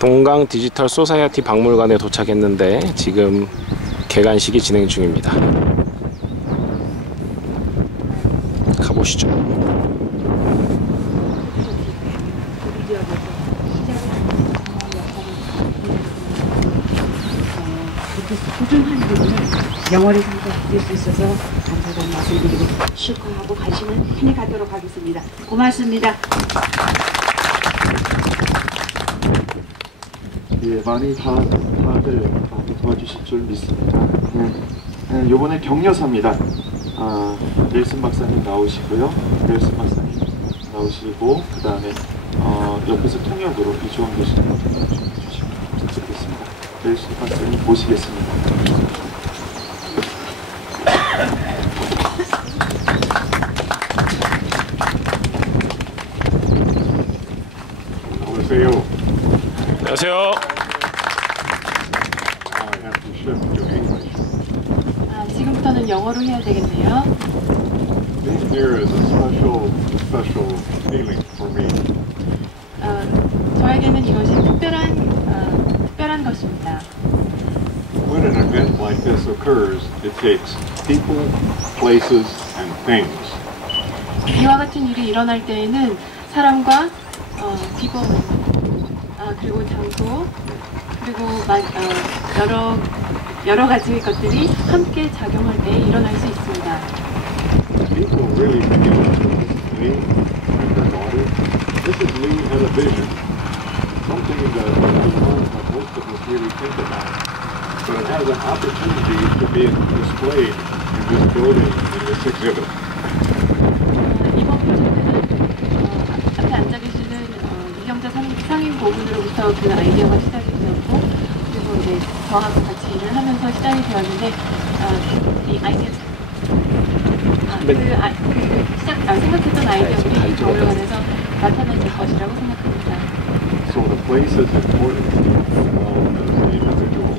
동강 디지털 소사이어티 박물관에 도착했는데 지금 개관식이 진행 중입니다. 가보시죠. 소중한 부분을 영원히 상속될 수 있어서 감사하다는 말씀 드리고 축하하고 관심을 많이 갖도록 하겠습니다. 고맙습니다. 예, 많이 다, 다들 많이 도와주실 줄 믿습니다. 네. 네, 요번에 격려사입니다. 아, 넬슨 박사님 나오시고요. 넬슨 박사님 나오시고, 그 다음에 어, 옆에서 통역으로 분들 좀 해주시면 부탁드리겠습니다. 넬슨 박사님 모시겠습니다. 안녕하세요. 안녕하세요. 아, 지금부터는 영어로 해야 되겠네요. Being here is a special, special feeling for me. 아, 저에게는 이것이 특별한 아, 특별한 것입니다. When an event like this occurs, it takes people, places, and things. 이와 같은 일이 일어날 때에는 사람과 어, people, 아, 그리고 장소 그리고 마, 어, 여러 여러 가지 것들이 함께 작용할 때 일어날 수 있습니다. People really feel Lee and her daughter. Mrs. Lee had a vision, something that most of us really think about. But it has an opportunity to be displayed in this building, in this exhibit. 고문으로부터 그 아이디어가 시작이 되었고 그리고 이제 저하고 같이 일을 하면서 시작이 되었는데 어, 이 아이디어 아, 그, 아, 그 시작 아, 생각했던 아이디어들이 박물관에서 나타나질 것이라고 생각합니다. So the place is important as well as the individual.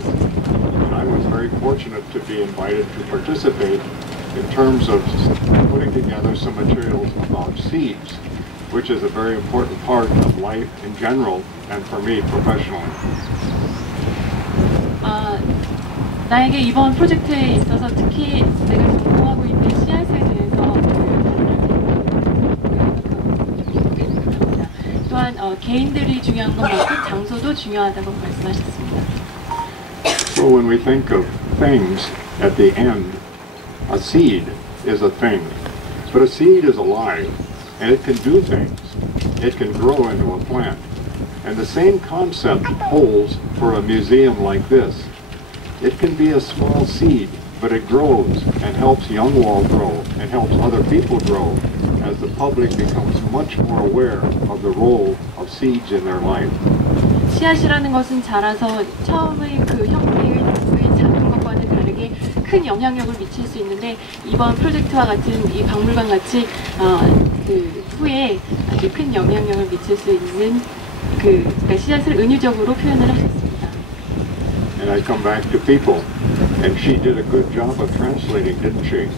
And I was very fortunate to be invited to participate in terms of putting together some materials about seeds, which is a very important part of life in general and for me professionally. 아, 나에게 이번 프로젝트에 있어서 특히 내가 전공하고 있는 씨앗에 대해서 생각합니다. 또한 어, 개인들이 중요한 것만큼 장소도 중요하다고 말씀하셨습니다. So when we think of things at the end, a seed is a thing. But a seed is alive and it can do things. It can grow into a plant. And the same concept holds for a museum like this. It can be a small seed, but it grows and helps Youngwall grow and helps other people grow as the public becomes much more aware of the role of seeds in their life. 씨앗이라는 것은 자라서 처음의 그 형태의 의 작은 것과는 다르게 큰 영향력을 미칠 수 있는데 이번 프로젝트와 같은 이 박물관 같이 어, 그 후에 아주 큰 영향력을 미칠 수 있는 그 그러니까 씨앗을 은유적으로 표현을 하셨습니다. And I come back to people, and she did a good job of translating, didn't she?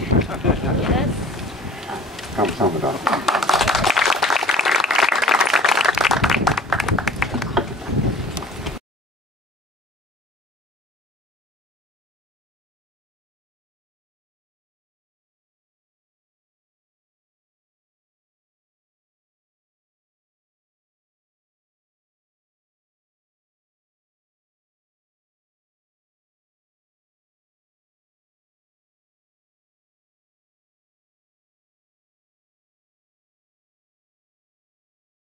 감사합니다.